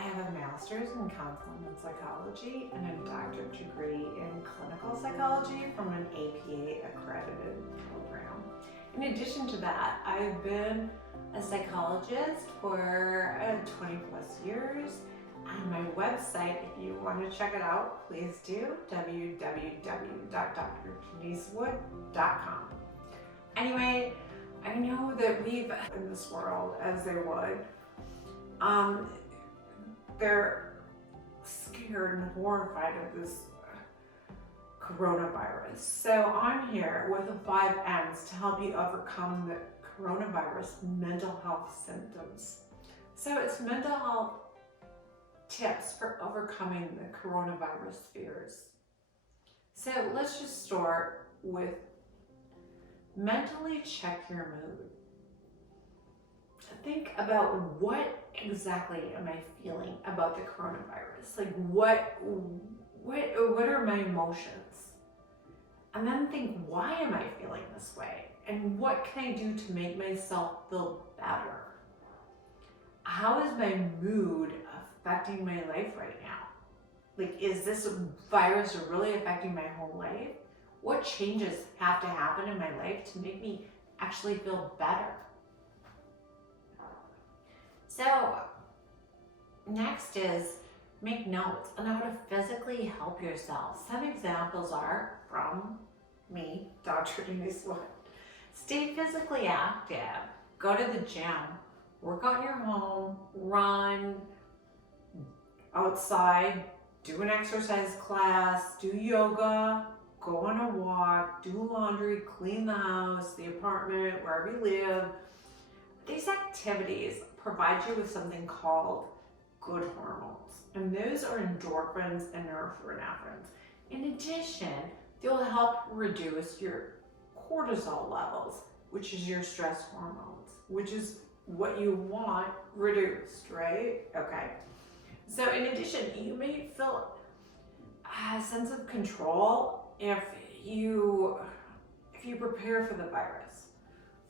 I have a master's in counseling and psychology and a doctorate degree in clinical psychology from an APA accredited program. In addition to that, I've been a psychologist for 20 plus years. And my website, if you want to check it out, please do, www.drjanicewood.com. Anyway, I know that we've in this world as they would. They're scared and horrified of this coronavirus. So I'm here with the 5 M's to help you overcome the coronavirus mental health symptoms. So it's mental health tips for overcoming the coronavirus fears. So let's just start with mentally check your mood. Think about what exactly am I feeling about the coronavirus? Like what are my emotions? And then think, why am I feeling this way? And what can I do to make myself feel better? How is my mood affecting my life right now? Like, is this virus really affecting my whole life? What changes have to happen in my life to make me actually feel better? So next is make notes on how to physically help yourself. Some examples are from me, Dr. Denise Wood. Stay physically active. Go to the gym. Work on your home. Run outside. Do an exercise class. Do yoga. Go on a walk. Do laundry. Clean the house, the apartment, wherever you live. These activities provide you with something called good hormones, and those are endorphins and norepinephrine. In addition, they'll help reduce your cortisol levels, which is your stress hormones, which is what you want reduced, right? Okay. So in addition, you may feel a sense of control if you prepare for the virus.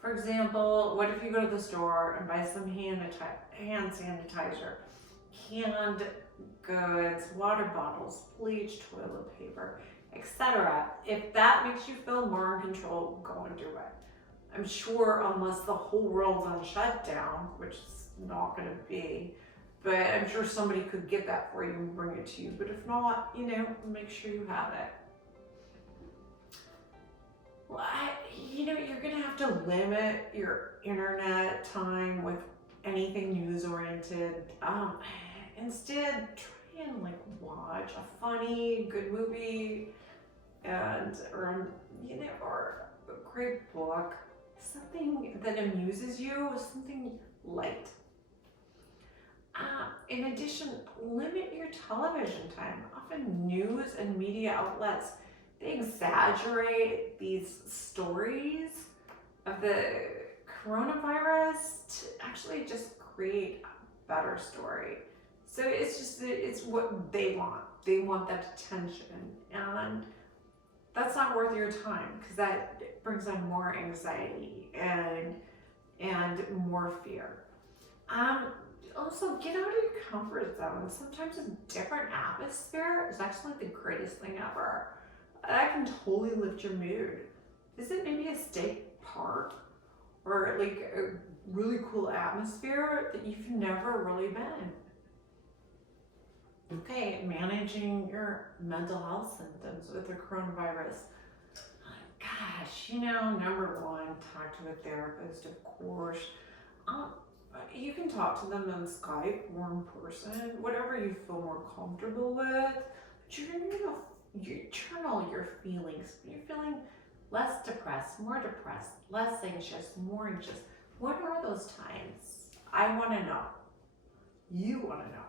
For example, what if you go to the store and buy some hand sanitizer, canned goods, water bottles, bleach, toilet paper, etc. If that makes you feel more in control, go and do it. I'm sure, unless the whole world's on shutdown, which is not going to be, but I'm sure somebody could get that for you and bring it to you. But if not, make sure you have it. Well, you're going to have to limit your internet time with anything news-oriented. Instead, try and watch a funny, good movie, or a great book, something that amuses you, something light. In addition, limit your television time. Often news and media outlets, they exaggerate these stories of the coronavirus to actually just create a better story. So it's what they want. They want that attention, and that's not worth your time, because that brings on more anxiety and more fear. Also, get out of your comfort zone. Sometimes a different atmosphere is actually the greatest thing ever. That can totally lift your mood. Visit maybe a state park or a really cool atmosphere that you've never really been. Okay, managing your mental health symptoms with the coronavirus. Gosh, number one, talk to a therapist, of course. You can talk to them on Skype or in person, whatever you feel more comfortable with. But you're going to journal your feelings. You're feeling less depressed, more depressed, less anxious, more anxious. What are those times? I want to know. You want to know.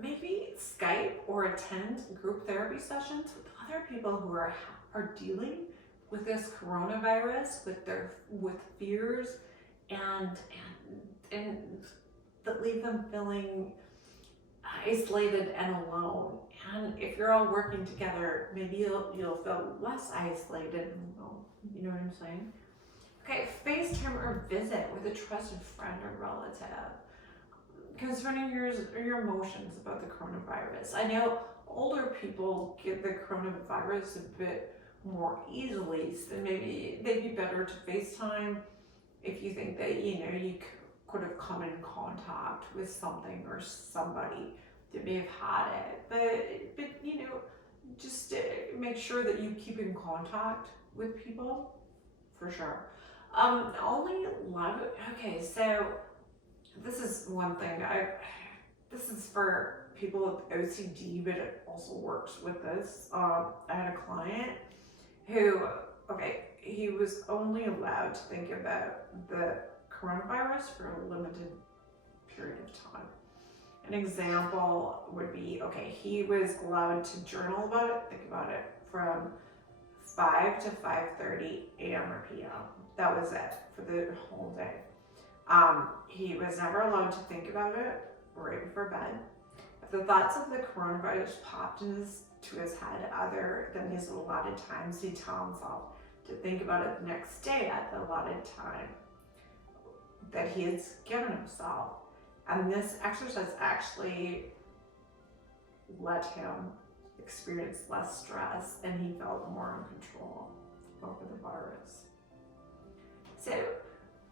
Maybe Skype or attend group therapy sessions with other people who are dealing with this coronavirus, with fears, and that leave them feeling isolated and alone. And if you're all working together, maybe you'll feel less isolated and alone. You know what I'm saying? Okay, FaceTime or visit with a trusted friend or relative. concerning your emotions about the coronavirus. I know older people get the coronavirus a bit more easily, so maybe they'd be better to FaceTime if you think that you could have come in contact with something or somebody that may have had it. But just make sure that you keep in contact with people for sure. Only love. Okay, so this is one thing. This is for people with OCD, but it also works with this. I had a client who, okay, he was only allowed to think about the coronavirus for a limited period of time. An example would be, okay, he was allowed to journal about it, think about it, from 5 to 5:30 a.m. or p.m. That was it for the whole day. He was never allowed to think about it right before bed. If the thoughts of the coronavirus popped into his head other than his allotted times, he'd tell himself to think about it the next day at the allotted time that he had given himself. And this exercise actually let him experience less stress, and he felt more in control over the virus. So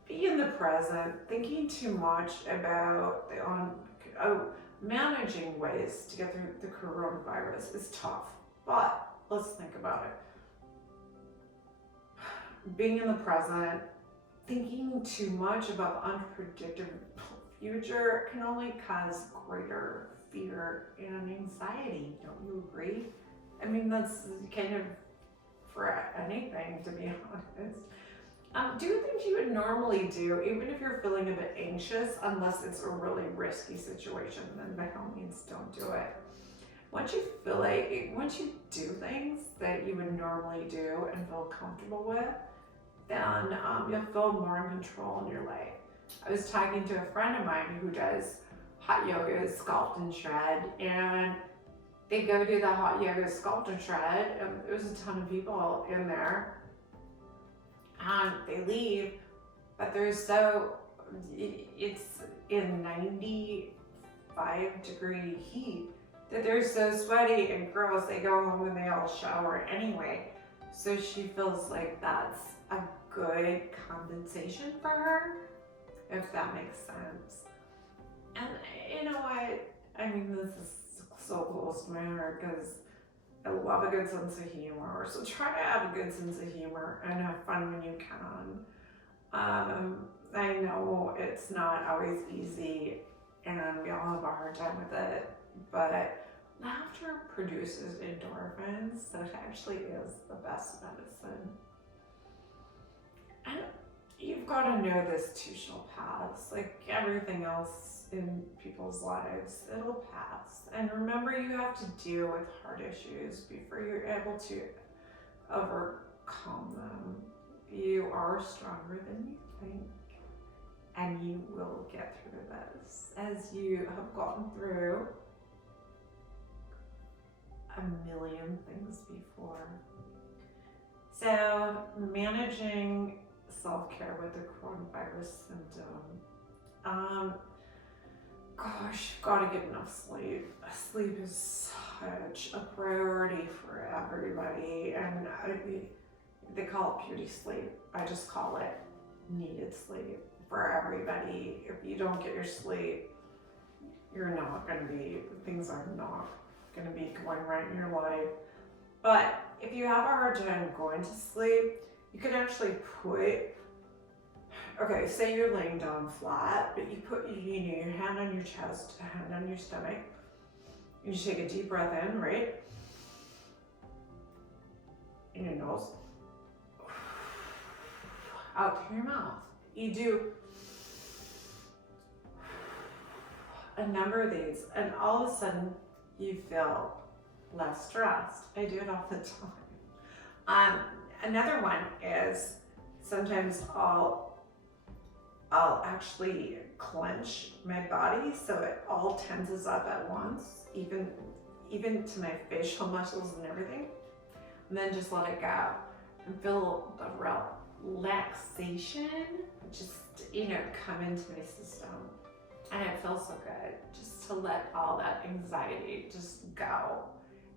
be in the present. Thinking too much about managing ways to get through the coronavirus is tough, but let's think about it. Being in the present, thinking too much about the unpredictable future can only cause greater fear and anxiety. Don't you agree? I mean, that's kind of for anything, to be honest. Do things you would normally do, even if you're feeling a bit anxious, unless it's a really risky situation, then by all means don't do it. Once you do things that you would normally do and feel comfortable with, then you'll feel more in control in your life. I was talking to a friend of mine who does hot yoga, sculpt and shred, and they go do the hot yoga, sculpt and shred, and there's a ton of people in there. And they leave, but it's in 95-degree heat that they're so sweaty and gross, they go home and they all shower anyway. So she feels like that's a good compensation for her, if that makes sense. And you know what? I mean, this is so close to my heart because I love a good sense of humor. So try to have a good sense of humor and have fun when you can. I know it's not always easy and we all have a hard time with it, but laughter produces endorphins, so it actually is the best medicine. And you've got to know this too shall pass. Like everything else in people's lives, it'll pass. And remember, you have to deal with hard issues before you're able to overcome them. You are stronger than you think, and you will get through this, as you have gotten through a million things before. So, managing self-care with the coronavirus symptom. Gosh, gotta get enough sleep. Sleep is such a priority for everybody, and they call it beauty sleep. I just call it needed sleep for everybody. If you don't get your sleep, things are not gonna be going right in your life. But if you have a hard time going to sleep, you can actually say you're laying down flat, but you put your hand on your chest, a hand on your stomach. You take a deep breath in, right? In your nose. Out through your mouth. You do a number of these, and all of a sudden you feel less stressed. I do it all the time. Another one is sometimes I'll actually clench my body so it all tenses up at once, even to my facial muscles and everything, and then just let it go and feel the relaxation just come into my system, and it feels so good. just to let all that anxiety just go.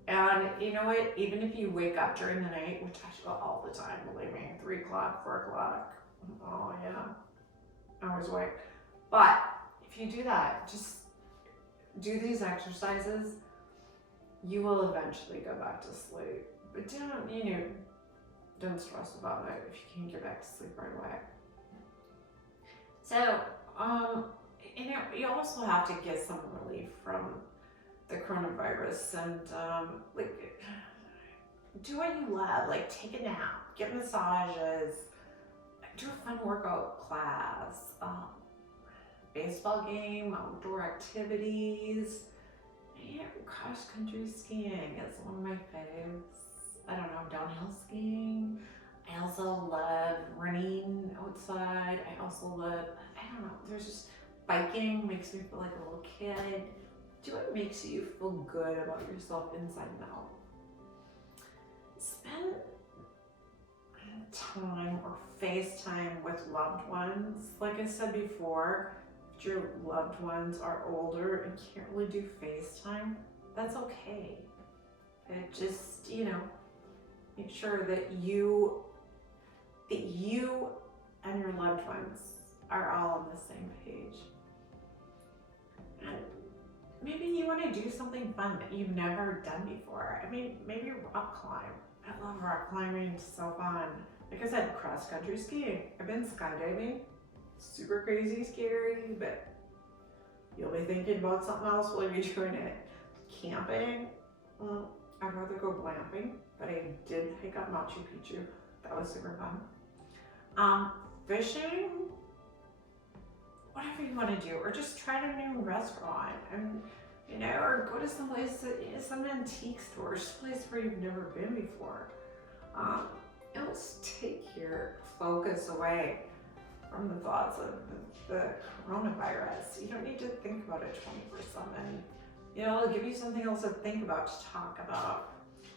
And you know what? Even if you wake up during the night, which I do all the time, believe me, 3 o'clock, 4 o'clock. Oh yeah, I always awake. But if you do that, just do these exercises, you will eventually go back to sleep. But don't stress about it if you can't get back to sleep right away. So, you also have to get some relief from the coronavirus and do what you love, like take a nap, get massages, do a fun workout class, baseball game, outdoor activities. Cross-country skiing is one of my faves. I don't know, downhill skiing. I also love running outside. I also love, I don't know, there's just biking makes me feel like a little kid. Do what makes you feel good about yourself inside and out. Spend time or FaceTime with loved ones. Like I said before, if your loved ones are older and can't really do FaceTime, that's okay. It just, make sure that you and your loved ones are all on the same page. And maybe you want to do something fun that you've never done before. I mean, maybe rock climb. I love rock climbing, it's so fun. Like I said, cross-country skiing. I've been skydiving. Super crazy, scary, but you'll be thinking about something else while you're doing it. Camping, I'd rather go glamping, but I did hike up Machu Picchu. That was super fun. Fishing, whatever you want to do, or just try a new restaurant, and or go to some antique store, just a place where you've never been before. It'll take your focus away from the thoughts of the coronavirus. You don't need to think about it 24/7. It'll give you something else to think about, to talk about.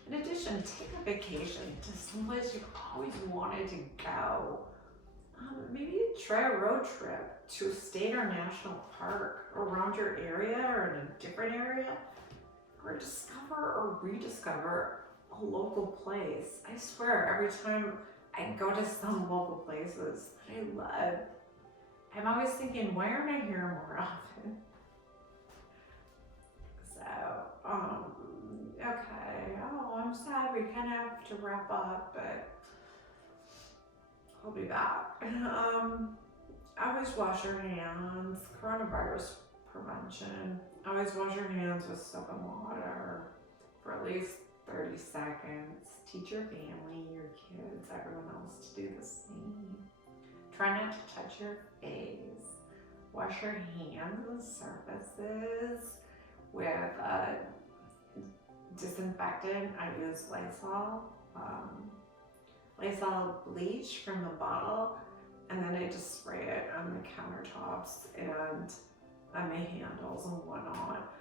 In addition, take a vacation to someplace you've always wanted to go. Maybe try a road trip to a state or national park around your area or in a different area, or discover or rediscover a local place. I swear, every time I go to some local places that I love, I'm always thinking, why aren't I here more often? So, okay. Oh, I'm sad we kind of have to wrap up, but I'll be back. Always wash your hands. Coronavirus prevention. Always wash your hands with soap and water for at least 30 seconds. Teach your family, your kids, everyone else to do the same. Try not to touch your face. Wash your hands and surfaces with disinfectant. I use Lysol. Lysol bleach from the bottle, and then I just spray it on the countertops and on my handles and whatnot.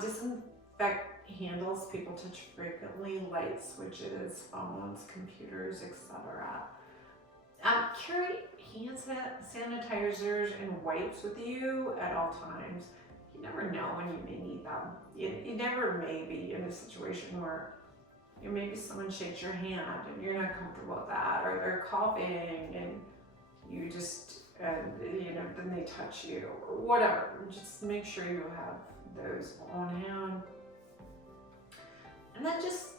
Disinfect handles people touch frequently, light switches, phones, computers, etc. Carry hand sanitizers and wipes with you at all times. You never know when you may need them. You never may be in a situation where maybe someone shakes your hand and you're not comfortable with that, or they're coughing and you just, then they touch you, or whatever. Just make sure you have those on hand. And then just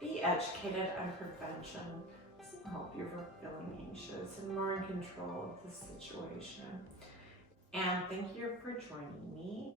be educated on prevention. This will help you from feeling anxious and more in control of the situation. And thank you for joining me.